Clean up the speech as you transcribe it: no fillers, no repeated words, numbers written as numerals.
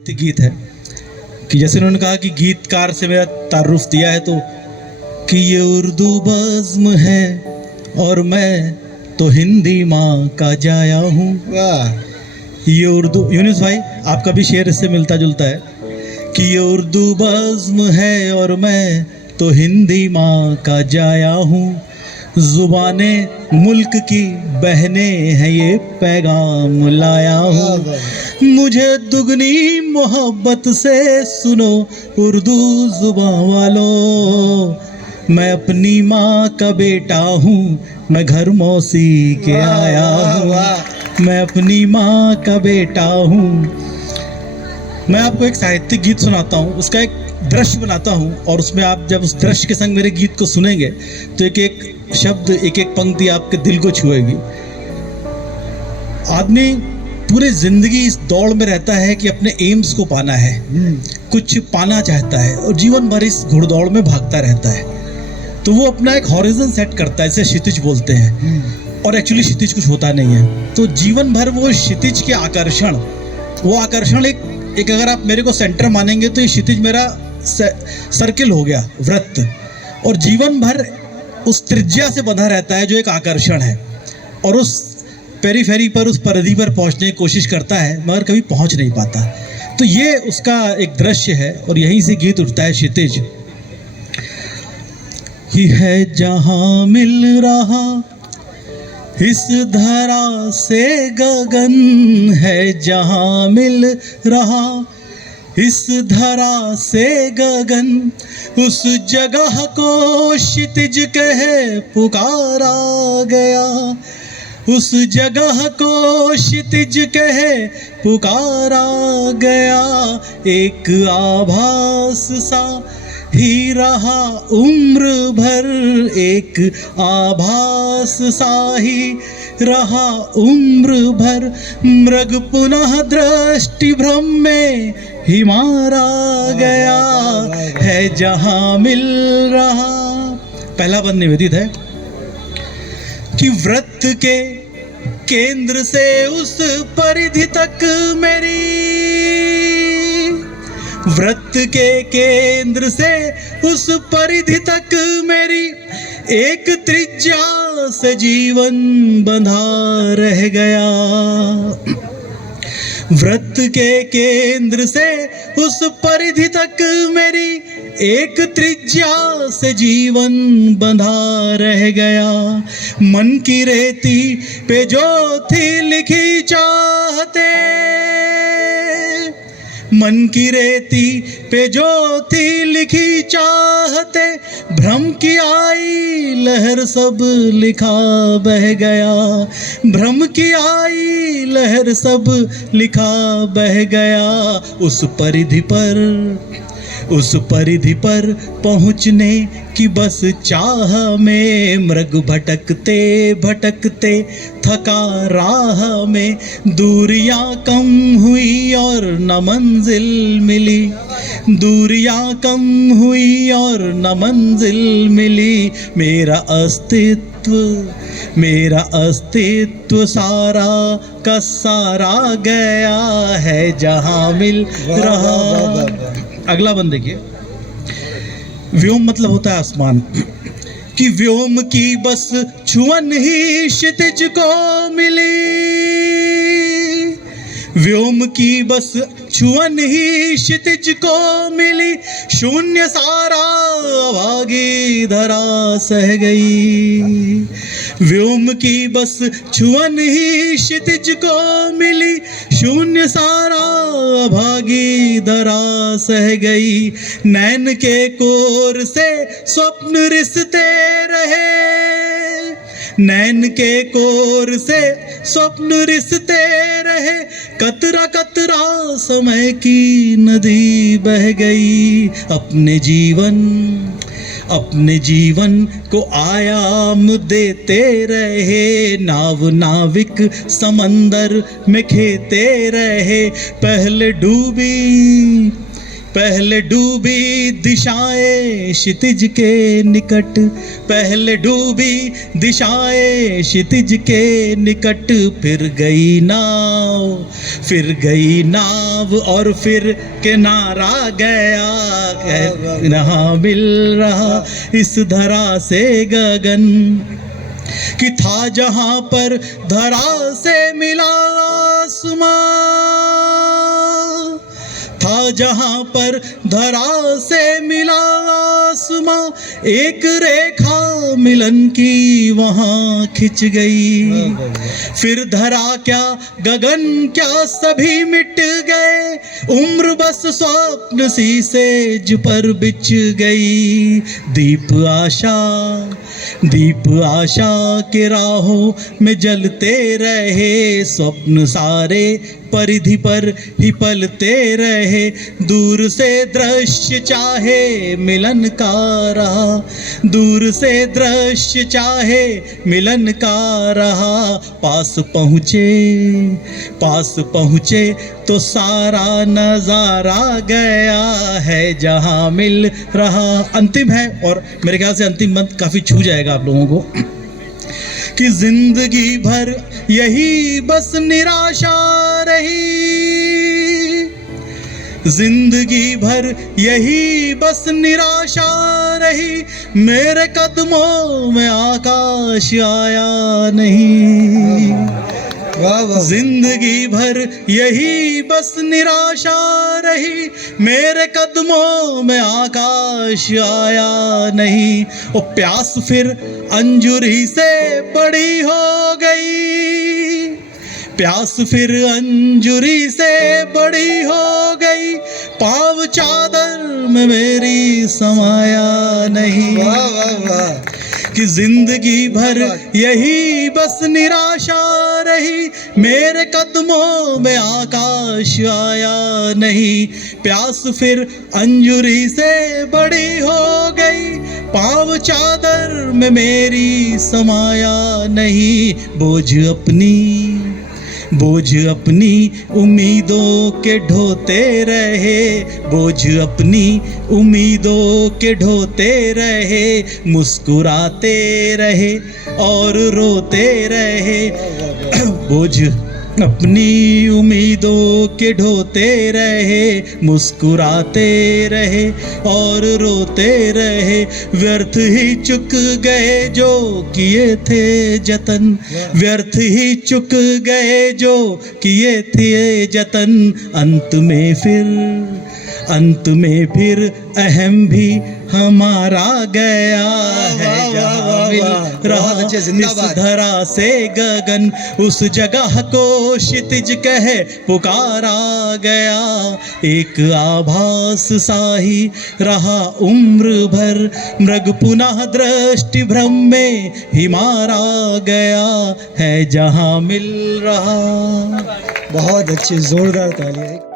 गीत है कि जैसे उन्होंने कहा कि गीतकार से मेरा तारुफ दिया है, तो कि ये उर्दू बज़्म है और मैं तो हिंदी माँ का जाया हूँ। वाह, ये उर्दू, यूनुस भाई आपका भी शेर इससे मिलता जुलता है कि ये उर्दू बज़्म है और मैं तो हिंदी माँ का जाया हूँ। ज़ुबाने मुल्क की बहने हैं, ये पैगाम लाया हूँ। मुझे दुगनी मोहब्बत से सुनो उर्दू ज़ुबान वालों, मैं अपनी माँ का बेटा हूँ, मैं घर मौसी के आया हूँ। मैं अपनी माँ का बेटा हूँ। मैं आपको एक साहित्यिक गीत सुनाता हूँ, उसका एक दृश्य बनाता हूँ, और उसमें आप जब उस दृश्य के संग मेरे गीत को सुनेंगे तो एक एक शब्द, एक एक पंक्ति आपके दिल को छुएगी। आदमी पूरे जिंदगी इस दौड़ में रहता है कि अपने एम्स को पाना है, कुछ पाना चाहता है, और जीवन भर इस घुड़दौड़ में भागता रहता है। तो वो अपना एक हॉरिजन सेट करता है, इसे क्षितिज बोलते हैं, और एक्चुअली क्षितिज कुछ होता नहीं है। तो जीवन भर वो क्षितिज के आकर्षण, वो आकर्षण एक अगर आप मेरे को सेंटर मानेंगे तो ये क्षितिज मेरा सर्किल हो गया, वृत्त, और जीवन भर उस त्रिज्या से बंधा रहता है जो एक आकर्षण है, और उस पेरीफेरी पर, उस परिधि पर पहुंचने की कोशिश करता है मगर कभी पहुंच नहीं पाता। तो ये उसका एक दृश्य है, और यहीं से गीत उठता है क्षितिज। ही है जहां मिल रहा इस धरा से गगन, है जहां मिल रहा इस धरा से गगन, उस जगह को क्षितिज कहे पुकारा गया, उस जगह को क्षितिज कहे पुकारा गया। एक आभास सा ही रहा उम्र भर, एक आभास सा ही रहा उम्र भर, मृग पुनः दृष्टि भ्रम में ही मारा गया, है जहां मिल रहा। पहला बंद निवेदित है कि वृत्त के केंद्र से उस परिधि तक मेरी, वृत्त के केंद्र से उस परिधि तक मेरी, एक त्रिज्या से जीवन बंधा रह गया। वृत्त के केंद्र से उस परिधि तक मेरी, एक त्रिज्या से जीवन बंधा रह गया। मन की रेती पे जो थी लिखी चाहते, मन की रेती पे जो थी लिखी चाहते, भ्रम की आई लहर सब लिखा बह गया, भ्रम की आई लहर सब लिखा बह गया। उस परिधि पर, उस परिधि पर पहुँचने की बस चाह में, मृग भटकते भटकते थका राह में, दूरियां कम हुई और न मंजिल मिली, दूरियां कम हुई और न मंजिल मिली। मेरा अस्तित्व, मेरा अस्तित्व सारा का सारा गया, है जहां मिल रहा। अगला बंद देखिए, व्योम मतलब होता है आसमान, कि व्योम की बस छुअन ही क्षितिज को मिली, व्योम की बस छुअन ही क्षितिज को मिली, शून्य सारा अभागी धरा सह गई। व्योम की बस छुअन ही क्षितिज को मिली, शून्य सारा अभागी धरा सह गई। नैन के कोर से स्वप्न रिसते रहे, नैन के कोर से स्वप्न रिसते रहे, कतरा कतरा समय की नदी बह गई। अपने जीवन, अपने जीवन को आयाम देते रहे, नाव नाविक समंदर में खेते रहे। पहले डूबी दिशाएं क्षितिज के निकट, पहले डूबी दिशाएं क्षितिज के निकट, फिर गई नाव, फिर गई नाव और फिर किनारा गया, यहाँ मिल रहा इस धरा से गगन। कि था जहां पर धरा से मिला आसमां, था जहां पर धरा से मिला आसमां, एक रेखा मिलन की वहां खिंच गई। फिर धरा क्या गगन क्या सभी मिट गए, उम्र बस स्वप्न सी सेज पर बिछ गई। दीप आशा के राहों में जलते रहे, स्वप्न सारे परिधि पर ही पलते रहे। दूर से दृश्य चाहे मिलन का रहा, दूर से दृश्य चाहे मिलन का रहा। पास पहुँचे तो सारा नजारा गया है जहां मिल रहा। अंतिम है और मेरे ख्याल से अंतिम मंत्र काफी छू जाएगा आप लोगों को। कि जिंदगी भर यही बस निराशा रही, जिंदगी भर यही बस निराशा रही, मेरे कदमों में आकाश आया नहीं। जिंदगी भर यही बस निराशा रही, मेरे कदमों में आकाश आया नहीं। ओ प्यास फिर अंजुरी से बड़ी हो गई, प्यास फिर अंजुरी से बड़ी हो गई, पाँव चादर में मेरी समाया नहीं। वाह वाह वाह। कि जिंदगी भर यही बस निराशा रही, मेरे कदमों में आकाश आया नहीं। प्यास फिर अंजुरी से बड़ी हो गई, पाँव चादर में मेरी समाया नहीं। बोझ अपनी उम्मीदों के ढोते रहे, बोझ अपनी उम्मीदों के ढोते रहे, मुस्कुराते रहे और रोते रहे। बोझ अपनी उम्मीदों के ढोते रहे, मुस्कुराते रहे और रोते रहे। व्यर्थ ही चुक गए जो किए थे जतन, व्यर्थ ही चुक गए जो किए थे जतन। अंत में फिर अहम भी हमारा गया है जहाँ मिल रहा इस धरा से गगन। उस जगह को क्षितिज कह पुकारा गया, एक आभास सा ही रहा उम्र भर। मृग पुनः दृष्टि भ्रम में ही मारा गया है जहाँ मिल रहा। बहुत अच्छी जोरदार तालियां।